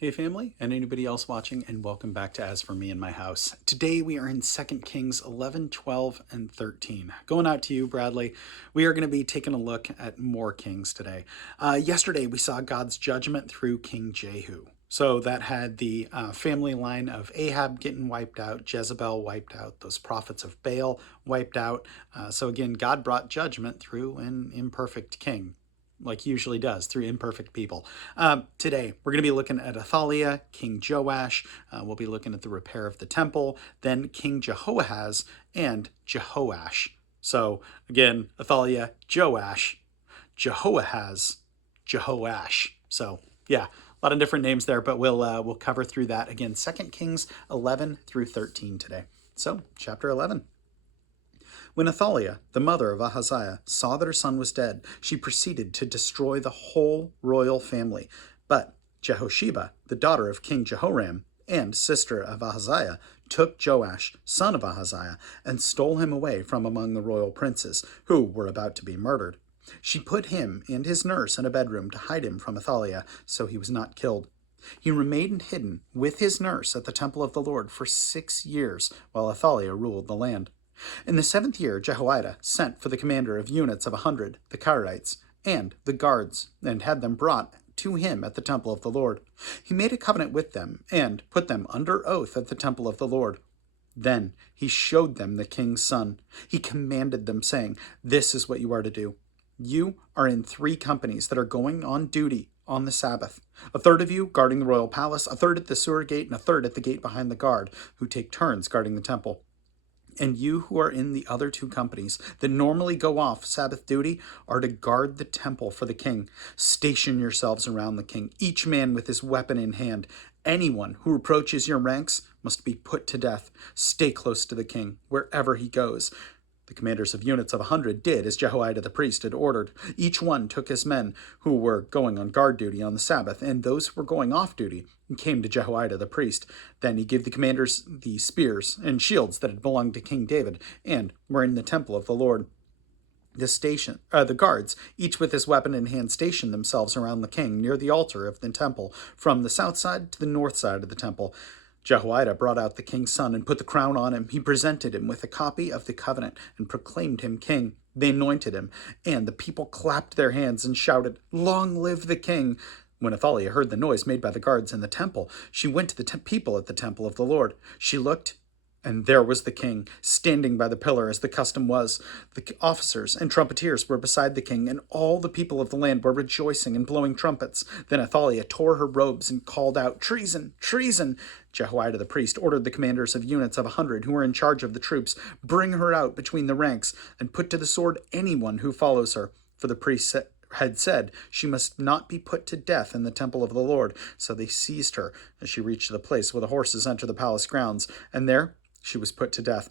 Hey family, and anybody else watching, and welcome back to As For Me in My House. Today we are in 2 Kings 11, 12, and 13. Going out to you, Bradley. We are going to be taking a look at more kings today. Yesterday we saw God's judgment through King Jehu. So that had the family line of Ahab getting wiped out, Jezebel wiped out, those prophets of Baal wiped out. So again, God brought judgment through an imperfect king, like he usually does, through imperfect people. Today, we're going to be looking at Athaliah, King Joash. We'll be looking at the repair of the temple, then King Jehoahaz and Jehoash. So again, Athaliah, Joash, Jehoahaz, Jehoash. So yeah, a lot of different names there, but we'll cover through that again. 2 Kings 11 through 13 today. So chapter 11. When Athaliah, the mother of Ahaziah, saw that her son was dead, she proceeded to destroy the whole royal family. But Jehosheba, the daughter of King Jehoram and sister of Ahaziah, took Joash, son of Ahaziah, and stole him away from among the royal princes, who were about to be murdered. She put him and his nurse in a bedroom to hide him from Athaliah, so he was not killed. He remained hidden with his nurse at the temple of the Lord for 6 years, while Athaliah ruled the land. In the 7th year, Jehoiada sent for the commander of units of 100, the Karaites, and the guards, and had them brought to him at the temple of the Lord. He made a covenant with them, and put them under oath at the temple of the Lord. Then he showed them the king's son. He commanded them, saying, "This is what you are to do. You are in 3 companies that are going on duty on the Sabbath. A third of you guarding the royal palace, a third at the sewer gate, and a third at the gate behind the guard, who take turns guarding the temple. And you who are in the other 2 companies that normally go off Sabbath duty are to guard the temple for the king. Station yourselves around the king, each man with his weapon in hand. Anyone who approaches your ranks must be put to death. Stay close to the king, wherever he goes." The commanders of units of 100 did as Jehoiada the priest had ordered. Each one took his men who were going on guard duty on the Sabbath, and those who were going off duty, and came to Jehoiada the priest. Then he gave the commanders the spears and shields that had belonged to King David, and were in the temple of the Lord. The guards, each with his weapon in hand, stationed themselves around the king near the altar of the temple, from the south side to the north side of the temple. Jehoiada brought out the king's son and put the crown on him. He presented him with a copy of the covenant and proclaimed him king. They anointed him, and the people clapped their hands and shouted, "Long live the king!" When Athaliah heard the noise made by the guards in the temple, she went to the people at the temple of the Lord. She looked, and there was the king, standing by the pillar as the custom was. The officers and trumpeters were beside the king, and all the people of the land were rejoicing and blowing trumpets. Then Athaliah tore her robes and called out, "Treason! Treason!" Jehoiada the priest ordered the commanders of units of 100 who were in charge of the troops, "Bring her out between the ranks, and put to the sword anyone who follows her." For the priest had said she must not be put to death in the temple of the Lord. So they seized her as she reached the place where the horses enter the palace grounds, and there she was put to death.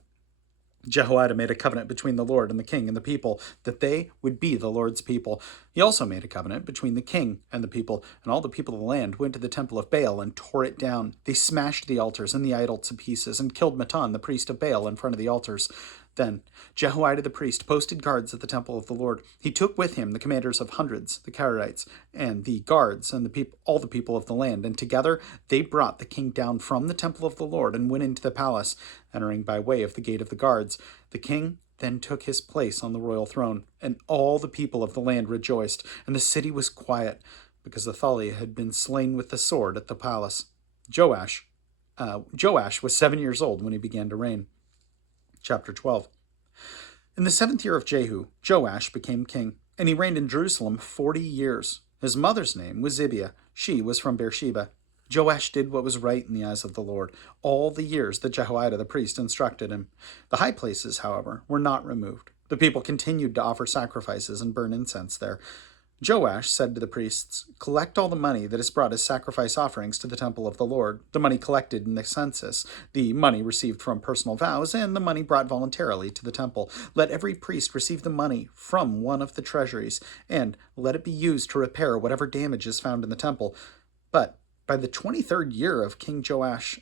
Jehoiada made a covenant between the Lord and the king and the people, that they would be the Lord's people. He also made a covenant between the king and the people, and all the people of the land went to the temple of Baal and tore it down. They smashed the altars and the idol to pieces, and killed Matan, the priest of Baal, in front of the altars. Then Jehoiada the priest posted guards at the temple of the Lord. He took with him the commanders of hundreds, the Karaites, and the guards, and all the people of the land, and together they brought the king down from the temple of the Lord and went into the palace, entering by way of the gate of the guards. The king then took his place on the royal throne, and all the people of the land rejoiced, and the city was quiet, because Athaliah had been slain with the sword at the palace. Joash was 7 years old when he began to reign. Chapter 12. In the 7th year of Jehu, Joash became king, and he reigned in Jerusalem 40 years. His mother's name was Zibiah. She was from Beersheba. Joash did what was right in the eyes of the Lord all the years that Jehoiada the priest instructed him. The high places, however, were not removed. The people continued to offer sacrifices and burn incense there. Joash said to the priests, "Collect all the money that is brought as sacrifice offerings to the temple of the Lord, the money collected in the census, the money received from personal vows, and the money brought voluntarily to the temple. Let every priest receive the money from one of the treasuries, and let it be used to repair whatever damage is found in the temple." But by the 23rd year of King Joash,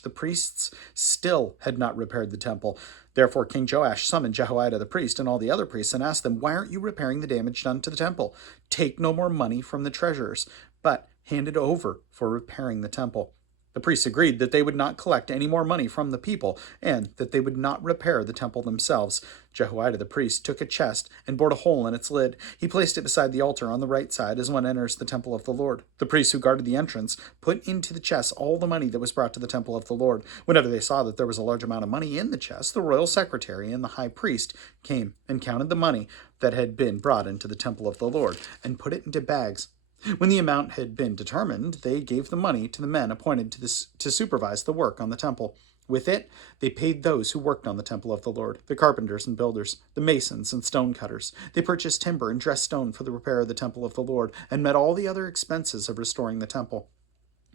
the priests still had not repaired the temple. Therefore King Joash summoned Jehoiada the priest and all the other priests and asked them, "Why aren't you repairing the damage done to the temple? Take no more money from the treasurers, but handed over for repairing the temple. The priests agreed that they would not collect any more money from the people and that they would not repair the temple themselves. Jehoiada the priest took a chest and bored a hole in its lid. He placed it beside the altar on the right side as one enters the temple of the Lord. The priests who guarded the entrance put into the chest all the money that was brought to the temple of the Lord. Whenever they saw that there was a large amount of money in the chest, the royal secretary and the high priest came and counted the money that had been brought into the temple of the Lord and put it into bags. When the amount had been determined, they gave the money to the men appointed to supervise the work on the temple. With it, they paid those who worked on the temple of the Lord, the carpenters and builders, the masons and stone cutters. They purchased timber and dressed stone for the repair of the temple of the Lord, and met all the other expenses of restoring the temple.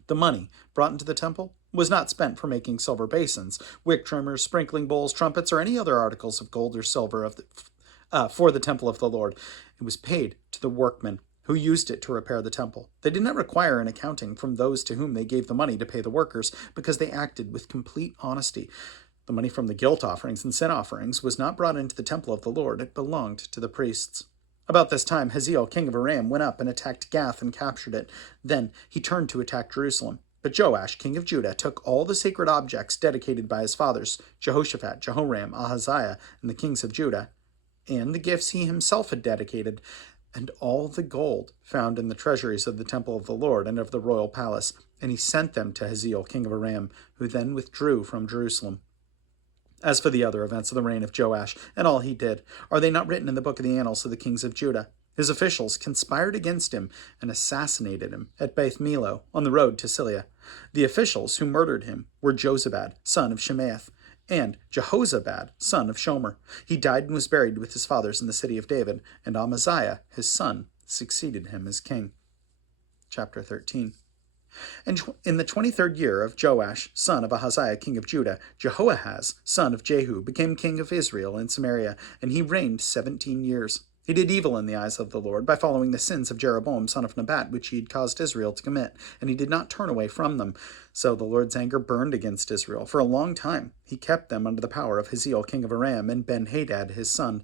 The money brought into the temple was not spent for making silver basins, wick trimmers, sprinkling bowls, trumpets, or any other articles of gold or silver for the temple of the Lord. It was paid to the workmen who used it to repair the temple. They did not require an accounting from those to whom they gave the money to pay the workers, because they acted with complete honesty. The money from the guilt offerings and sin offerings was not brought into the temple of the Lord. It belonged to the priests. About this time, Hazael, king of Aram, went up and attacked Gath and captured it. Then he turned to attack Jerusalem. But Joash, king of Judah, took all the sacred objects dedicated by his fathers, Jehoshaphat, Jehoram, Ahaziah, and the kings of Judah, and the gifts he himself had dedicated, and all the gold found in the treasuries of the temple of the Lord and of the royal palace, and he sent them to Hazael, king of Aram, who then withdrew from Jerusalem. As for the other events of the reign of Joash, and all he did, are they not written in the book of the annals of the kings of Judah? His officials conspired against him and assassinated him at Beth Millo on the road to Silla. The officials who murdered him were Jozabad, son of Shemaeth, and Jehozabad, son of Shomer. He died and was buried with his fathers in the city of David, and Amaziah, his son, succeeded him as king. Chapter 13. And in the 23rd year of Joash, son of Ahaziah, king of Judah, Jehoahaz, son of Jehu, became king of Israel in Samaria, and he reigned 17 years. He did evil in the eyes of the Lord by following the sins of Jeroboam, son of Nebat, which he had caused Israel to commit, and he did not turn away from them. So the Lord's anger burned against Israel for a long time. He kept them under the power of Hazael, king of Aram, and Ben-Hadad, his son.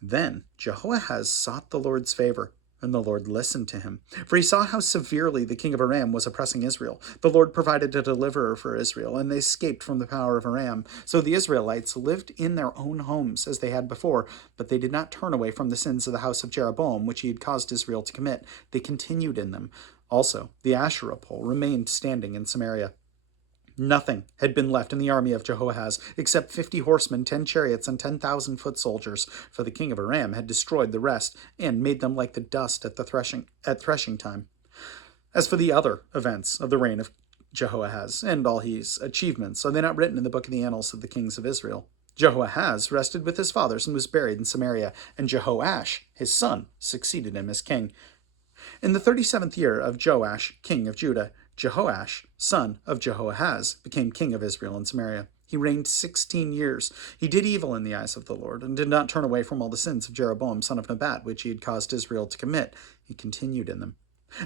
Then Jehoahaz sought the Lord's favor, and the Lord listened to him, for he saw how severely the king of Aram was oppressing Israel. The Lord provided a deliverer for Israel, and they escaped from the power of Aram. So the Israelites lived in their own homes as they had before, but they did not turn away from the sins of the house of Jeroboam, which he had caused Israel to commit. They continued in them. Also, the Asherah pole remained standing in Samaria. Nothing had been left in the army of Jehoahaz except 50 horsemen, 10 chariots, and 10,000 foot soldiers, for the king of Aram had destroyed the rest and made them like the dust at threshing time. As for the other events of the reign of Jehoahaz and all his achievements, are they not written in the book of the annals of the kings of Israel? Jehoahaz rested with his fathers and was buried in Samaria, and Jehoash, his son, succeeded him as king. In the 37th year of Joash, king of Judah, Jehoash, son of Jehoahaz, became king of Israel and Samaria. He reigned 16 years. He did evil in the eyes of the Lord, and did not turn away from all the sins of Jeroboam, son of Nebat, which he had caused Israel to commit. He continued in them.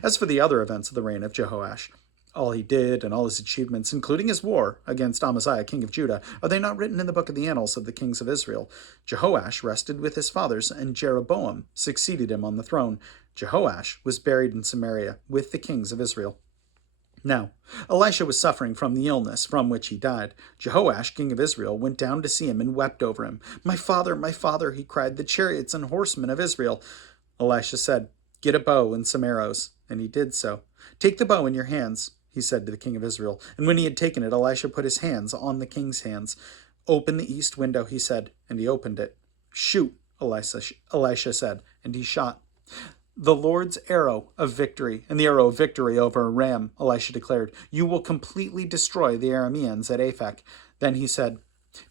As for the other events of the reign of Jehoash, all he did and all his achievements, including his war against Amaziah, king of Judah, are they not written in the book of the annals of the kings of Israel? Jehoash rested with his fathers, and Jeroboam succeeded him on the throne. Jehoash was buried in Samaria with the kings of Israel. Now, Elisha was suffering from the illness from which he died. Jehoash, king of Israel, went down to see him and wept over him. My father, he cried, the chariots and horsemen of Israel. Elisha said, Get a bow and some arrows. And he did so. Take the bow in your hands, he said to the king of Israel. And when he had taken it, Elisha put his hands on the king's hands. Open the east window, he said, and he opened it. Shoot, Elisha said, and he shot. The Lord's arrow of victory, and the arrow of victory over Aram, Elisha declared. You will completely destroy the Arameans at Aphek. Then he said,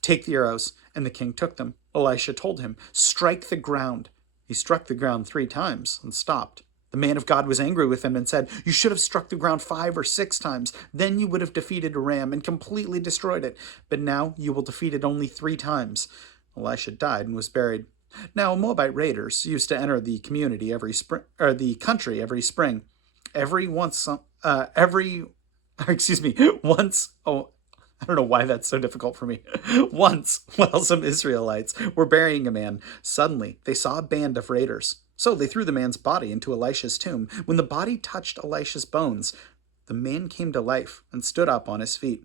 Take the arrows. And the king took them. Elisha told him, Strike the ground. He struck the ground 3 times and stopped. The man of God was angry with him and said, You should have struck the ground 5 or 6 times. Then you would have defeated Aram and completely destroyed it. But now you will defeat it only 3 times. Elisha died and was buried. Now, Moabite raiders used to enter the country every spring. I don't know why that's so difficult for me. Once, while some Israelites were burying a man, suddenly they saw a band of raiders. So they threw the man's body into Elisha's tomb. When the body touched Elisha's bones, the man came to life and stood up on his feet.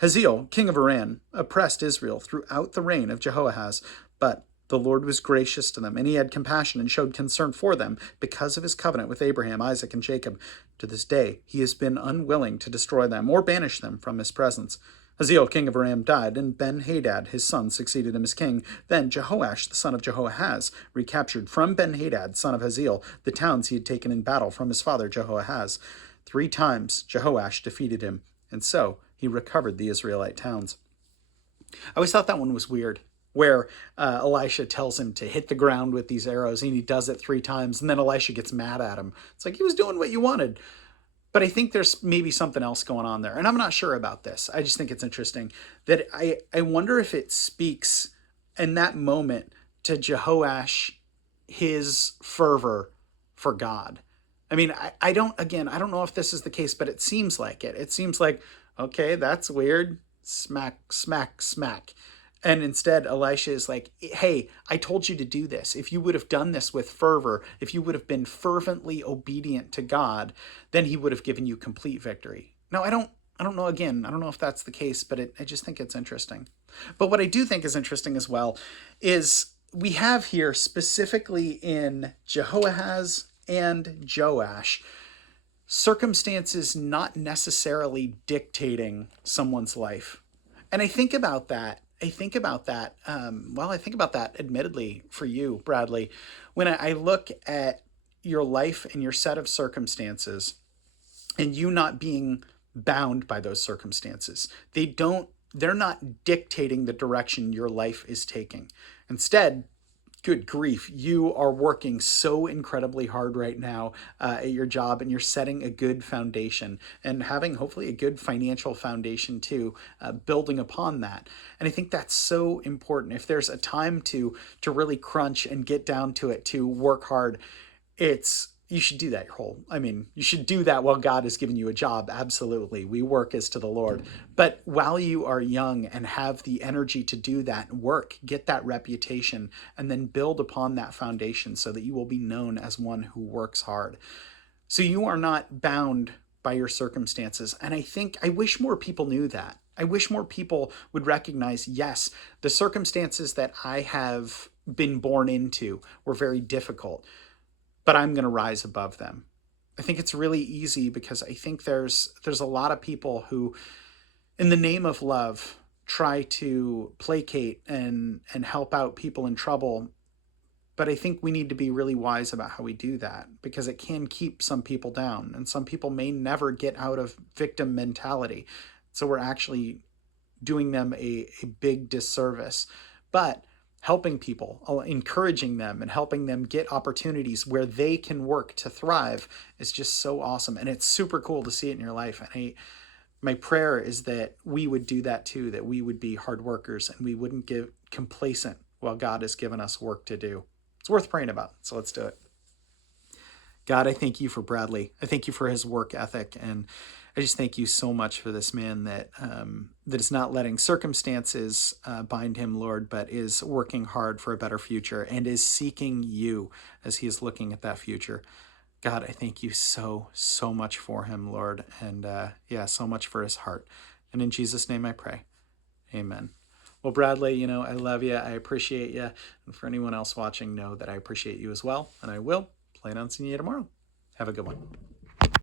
Hazael, king of Iran, oppressed Israel throughout the reign of Jehoahaz, but the Lord was gracious to them, and he had compassion and showed concern for them because of his covenant with Abraham, Isaac, and Jacob. To this day, he has been unwilling to destroy them or banish them from his presence. Hazael, king of Aram, died, and Ben-Hadad, his son, succeeded him as king. Then Jehoash, the son of Jehoahaz, recaptured from Ben-Hadad, son of Hazael, the towns he had taken in battle from his father Jehoahaz. 3 times Jehoash defeated him, and so he recovered the Israelite towns. I always thought that one was weird, where Elisha tells him to hit the ground with these arrows, and he does it 3 times, and then Elisha gets mad at him. It's like he was doing what you wanted. But I think there's maybe something else going on there, and I'm not sure about this. I just think it's interesting that I wonder if it speaks in that moment to Jehoash, his fervor for God. I mean, I don't know if this is the case, but it seems like it. It seems like, okay, that's weird. Smack, smack, smack. And instead, Elisha is like, hey, I told you to do this. If you would have done this with fervor, if you would have been fervently obedient to God, then he would have given you complete victory. Now, I don't know, again, I don't know if that's the case, but I just think it's interesting. But what I do think is interesting as well is we have here specifically in Jehoahaz and Joash, circumstances not necessarily dictating someone's life. And I think about that, admittedly for you, Bradley, when I look at your life and your set of circumstances and you not being bound by those circumstances. They're not dictating the direction your life is taking. Instead, good grief, you are working so incredibly hard right now at your job, and you're setting a good foundation and having hopefully a good financial foundation too, building upon that. And I think that's so important. If there's a time to really crunch and get down to it, to work hard, you should do that you should do that while God has given you a job. Absolutely. We work as to the Lord. But while you are young and have the energy to do that work, get that reputation, and then build upon that foundation so that you will be known as one who works hard. So you are not bound by your circumstances. And I wish more people knew that. I wish more people would recognize, yes, the circumstances that I have been born into were very difficult, but I'm going to rise above them. I think it's really easy because I think there's a lot of people who, in the name of love, try to placate and help out people in trouble. But I think we need to be really wise about how we do that, because it can keep some people down, and some people may never get out of victim mentality. So we're actually doing them a big disservice. But helping people, encouraging them, and helping them get opportunities where they can work to thrive is just so awesome. And it's super cool to see it in your life. And my prayer is that we would do that too, that we would be hard workers and we wouldn't get complacent while God has given us work to do. It's worth praying about. So let's do it. God, I thank you for Bradley. I thank you for his work ethic. And I just thank you so much for this man that is not letting circumstances bind him, Lord, but is working hard for a better future and is seeking you as he is looking at that future. God, I thank you so much for him, Lord, and so much for his heart. And in Jesus' name I pray. Amen. Well, Bradley, I love you. I appreciate you. And for anyone else watching, know that I appreciate you as well. And I will plan on seeing you tomorrow. Have a good one.